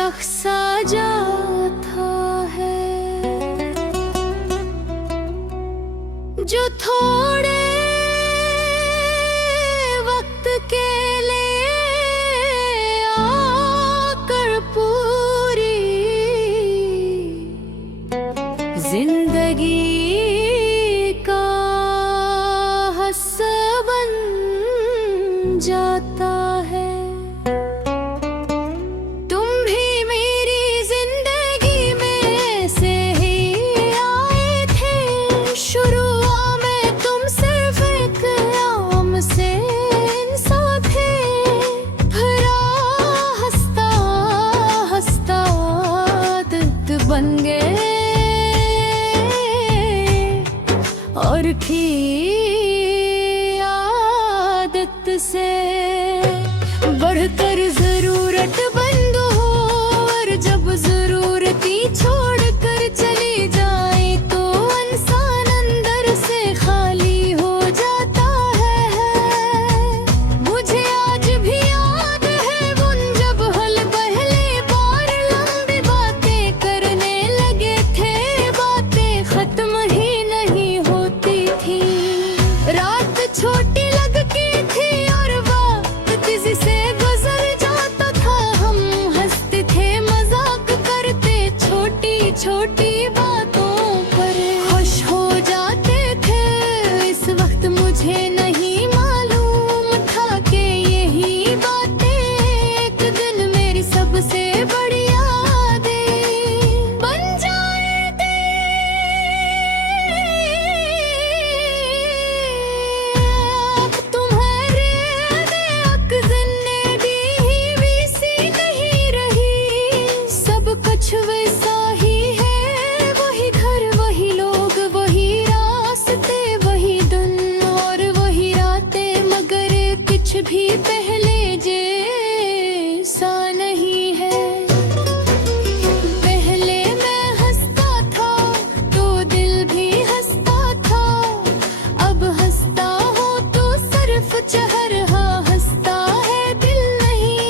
शख्स आ जाता है जो थोड़े वक्त के लिए आकर पूरी जिंदगी का हिस्सा बन जाता है। बन गए और की आदत से बढ़कर जरूरत बंद हो, और जब जरूरत ही छोड़ कर चली जाए तो इंसान अंदर से खाली हो जाता है। मुझे आज भी याद है उन जब हल पहले बार लंबी बातें करने लगे थे, बातें खत्म ही नहीं होती थी। रात छोटी लगती थी और वक्त तेजी से गुजर जाता था। हम हंसते थे, मजाक करते, छोटी छोटी बातों पर खुश हो जाते थे। इस वक्त मुझे नहीं मालूम था कि यही बातें एक दिन मेरी सबसे बड़ी यादें बन जाएंगी। अब तुम्हारे अक जिंदगी भी सी नहीं रही, सब कुछ वैसा ही है। वही घर, वही लोग, वही रास्ते, वही दिन और वही रातें, मगर कुछ भी पहले जैसा नहीं है। पहले मैं हंसता था तो दिल भी हंसता था, अब हंसता हूँ तो सिर्फ चेहरा हंसता है, दिल नहीं।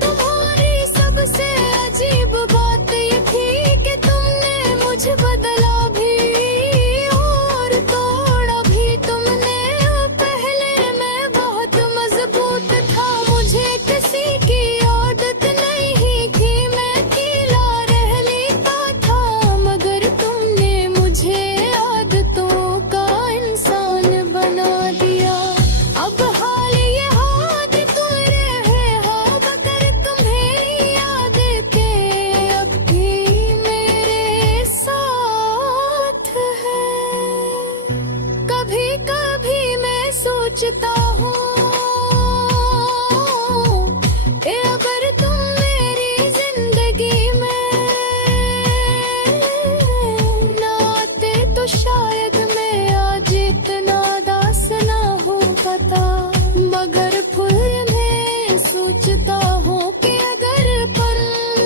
तुम्हारी सबसे अजीब बात ये थी कि तुमने मुझे बदला भी और तोड़ा भी तुमने। पहले मैं बहुत मजबूत था, मुझे किसी की आदत नहीं थी, मैं ढीला रह लेता था, मगर तुमने मुझे आदतों का इंसान बना दिया। अब हाल ये हाथ तुम रहे हो, मगर तुम्हें आदतें अब भी मेरे साथ है। कभी कभी मैं सोचता हूँ कि अगर तुम मेरी जिंदगी में ना आते तो शायद मैं आज इतना दास ना हो पाता। मगर फिर मैं सोचता हूँ कि अगर पल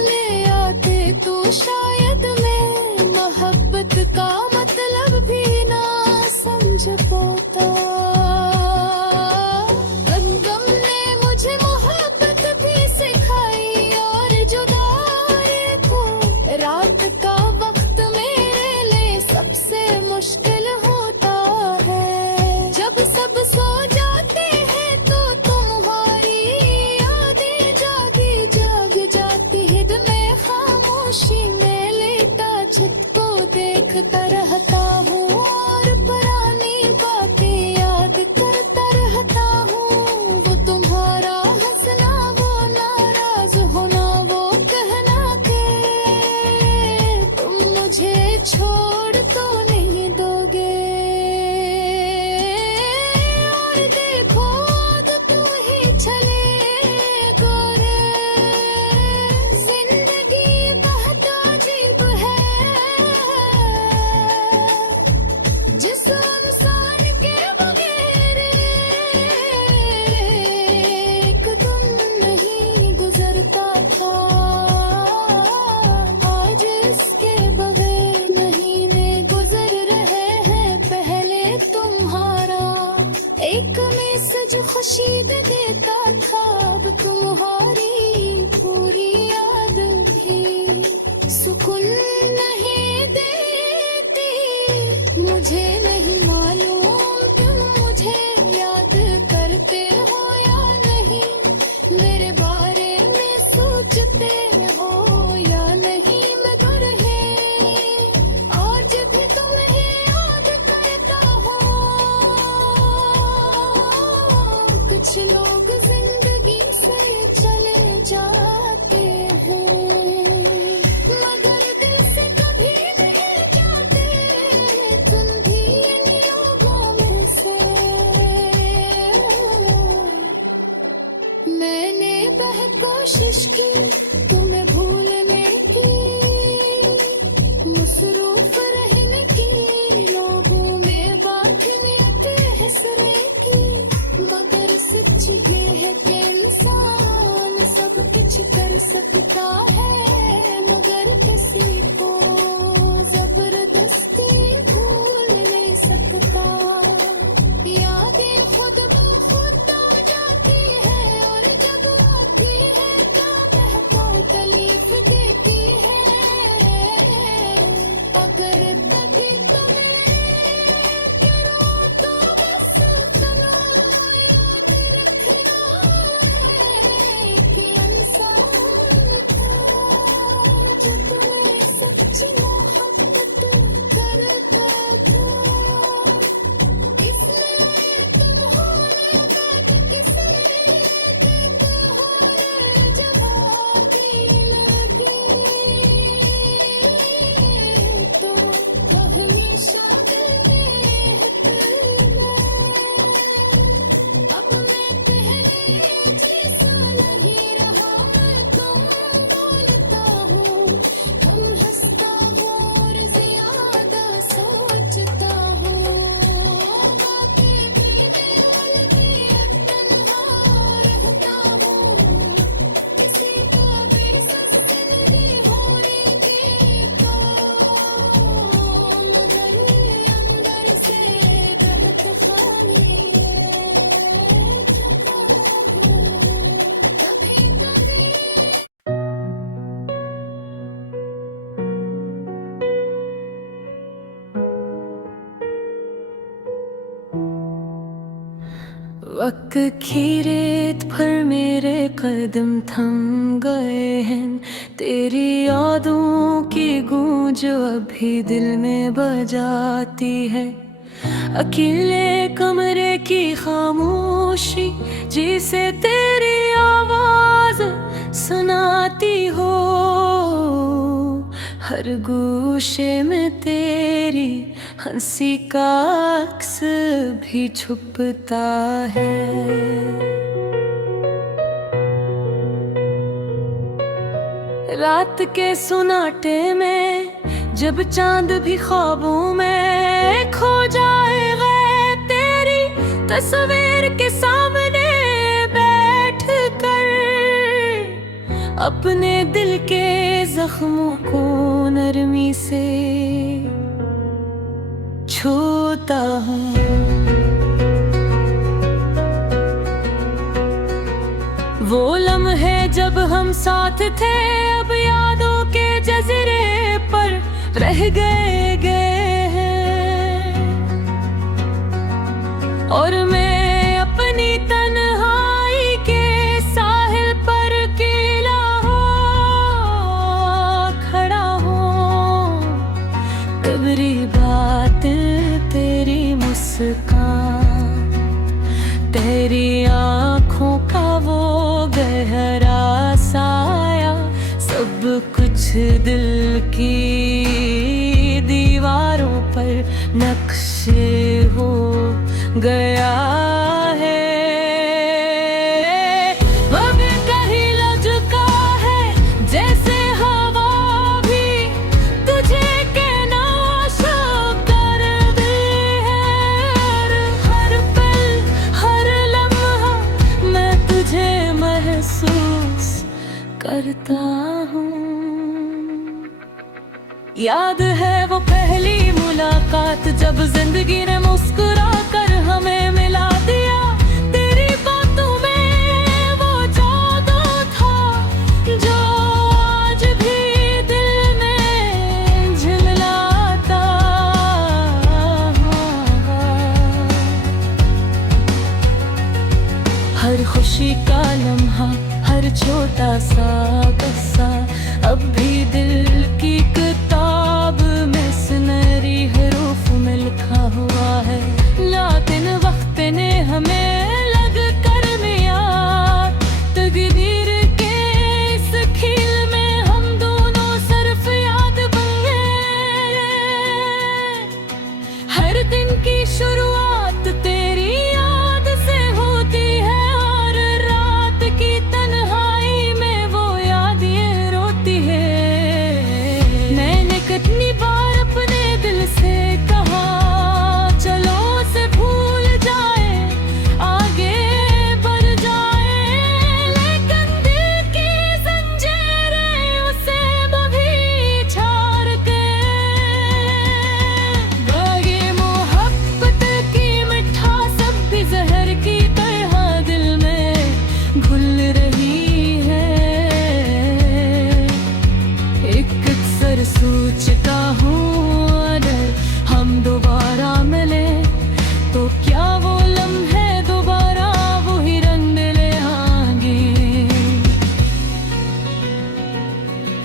ले आते तो शायद मैं मोहब्बत का मतलब भी ना समझ पाता। गम ने मुझे मोहब्बत भी सिखाई और जुदाई को। रात का वक्त मेरे लिए सबसे मुश्किल होता है, जब सब सो जाते हैं तो तुम्हारी यादें जागी जाग जाती है। दिल में खामोशी में लेटा छत को देखता रहता हूँ और पुरानी बातें याद करता रहता हूँ। वो तुम्हारा हंसना, वो नाराज होना, वो कहना कि तुम मुझे छोड़ तो नहीं दोगे। और देखो अब तुम ही चले गोरे, जिंदगी बहुत अजीब है। जिस इंसान के बगैर एक दिन नहीं गुजरता था, आज इसके बगैर महीने गुजर रहे हैं। पहले तुम्हारा एक मैसेज खुशी दे देता था, अब तुम्हारी पूरी सुकून नहीं देती। मुझे नहीं मालूम तुम मुझे याद करते हो या नहीं, मेरे बारे में सोचते हो या नहीं, मगर है आज भी तुम्हें याद करता हूँ। कुछ लोग जिंदगी से चले जाते हैं, मगर दिल से कभी नहीं जाते। तुम भी इन लोगों में से। मैंने बहुत कोशिश की तुम्हें भूलने की, मसरूफ रहने की, लोगों में बांटने पे हंसने की, मगर सच ये है कि इंसान सब कुछ कर सकता है, मगर किसी को जबरदस्ती भूल नहीं सकता। यादें खुद ब खुद आ जाती है, और जब आती है तो बेहतर तकलीफ देती है। अगर कभी तुम्हें करो तो बस तना याद रखना कि इंसान था जो तुम्हें सच्ची मोहब्बत करता था। इसमें तुम होने बैठ किसी के तो और जवाबी लगे, तो हमेशा मेरे हटना। अब मैं पहले जैसा नहीं रहा, मैं तुम बोलता हूँ, हम हंसता हूँ और ज्यादा सोचता हूँ। बातें भी ख्याल भी अब तन्हा रहता हूँ, किसी का भी सस नहीं होने की तो, मगर अंदर से बहुत खाली है। क्या कहूँ, कभी कभी वक्त की रेत पर मेरे कदम थम गए हैं, तेरी यादों की गूंज अभी दिल में बजाती है। अकेले कमरे की खामोशी जिसे तेरी आवाज सुनाती हो, हर गोशे में तेरी हंसी का अक्स भी छुपता है। रात के सुनाटे में जब चांद भी ख्वाबों में खो जाएगा, तेरी तस्वीर के सामने बैठ कर अपने दिल के जख्मों को नरमी से छूता हूँ। वो लम्हे जब हम साथ थे अब यादों के जज़ीरे पर रह गए हैं, और मैं अपनी तन्हाई के साहिल पर अकेला खड़ा हूँ। कबरी बातें तेरी मुस्कान, तेरी आँखों का वो गहरा साया, सब कुछ दिल की दीवारों पर नक्शे हो गया है। अब कहीं लचका है जैसे हवा भी, तुझे कहना शब्द भी है। हर पल हर लम्हा मैं तुझे महसूस करता हूँ। याद है वो पहली मुलाकात जब जिंदगी ने मुस्कुरा कर हमें मिला दिया, तेरी बातों में वो जादू था जो आज भी दिल में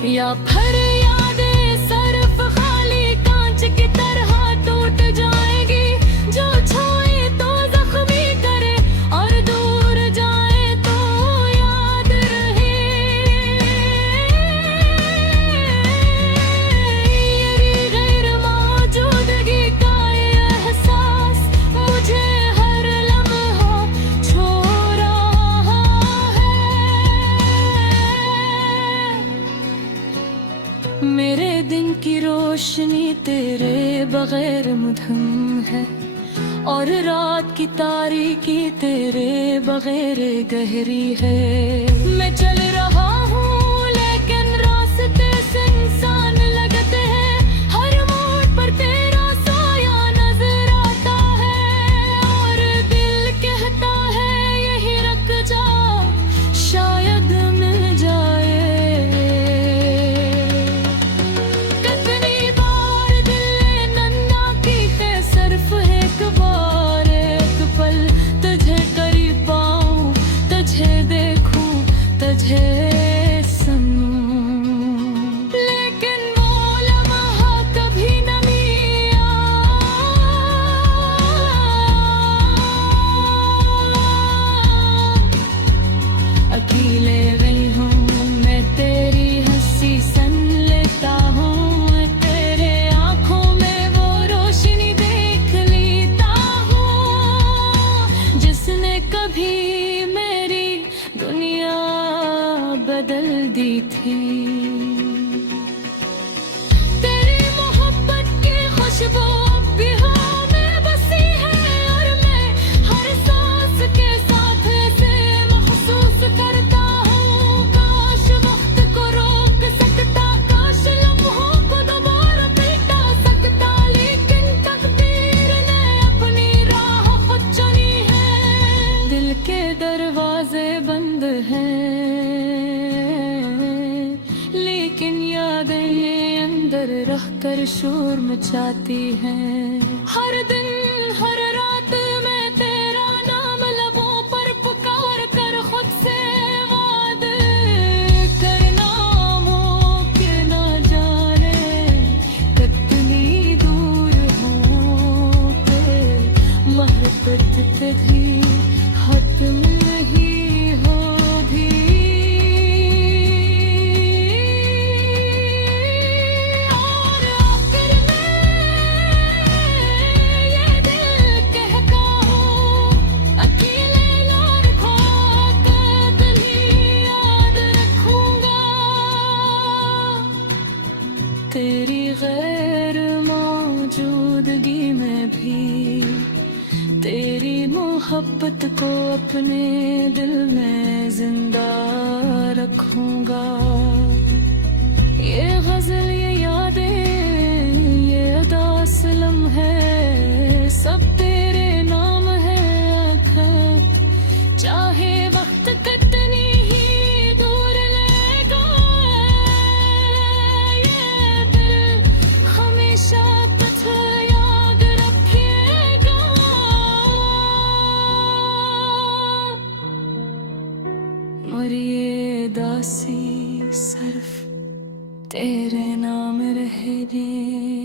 या फिर यादें सर्फ खाली कांच की तरह टूट जाएगी, जो छुए तो जख्मी करे और दूर जाए तो याद रहे। ये गैर मौजूदगी का ये एहसास मुझे हर लम्हा छू रहा है। मेरे दिन की रोशनी तेरे बगैर मधुम है, और रात की तारीकी तेरे बगैर गहरी है। मैं चल रहा हूँ लेकिन रास्ते से इंसान लगते हैं, हर मोड़ पर तेरा साया नजर आता है, और दिल कहता है यही रुक जा, शायद मिल जाए। कितनी बार दिल नन्ना की है, सिर्फ एक बार एक पल तुझे करीब पाऊं, तुझे देखूं, तुझे सुनूं। लेकिन वो लम्हा कभी न मिला, अकेले गई हूँ मैं, तेरी हंसी सन लेता हूँ, तेरे आँखों में वो रोशनी देख लेता हूँ, जिसने कभी मेरी दुनिया बदल दी थी। तेरी मोहब्बत की खुशबू अब भी हवा में बसी है, और मैं हर सांस के साथ ऐसे महसूस करता हूँ, काश वक्त को रोक सकता, काश लम्हों को दोबारा मिटा सकता, लेकिन तकदीर ने अपनी राह खुद चुनी है। दिल के दरवाजे बंद हैं, लेकिन यादें अंदर रख कर शोर मचाती हैं। हर दिन हर रात मैं तेरा नाम लबों पर पुकार कर खुद से वादे करना हो कि ना जाने कितनी दूर हो के मोहब्बत कभी खत्म नहीं होगी। और आखिर में ये दिल कहता हूँ, अकेले ना रखो, कल ही याद रखूंगा। तेरी गैर मौजूदगी में भी तेरी मोहब्बत को अपने दिल में जिंदा रखूंगा। ये गजल, ये यादें, ये अदास लम्हे सब तेरे नाम है आखिर, चाहे वक्त कितनी ही दूर ले गए, ये दिल हमेशा तुझे याद रखेगा। और ये दासी सिर्फ तेरे नाम रह दे।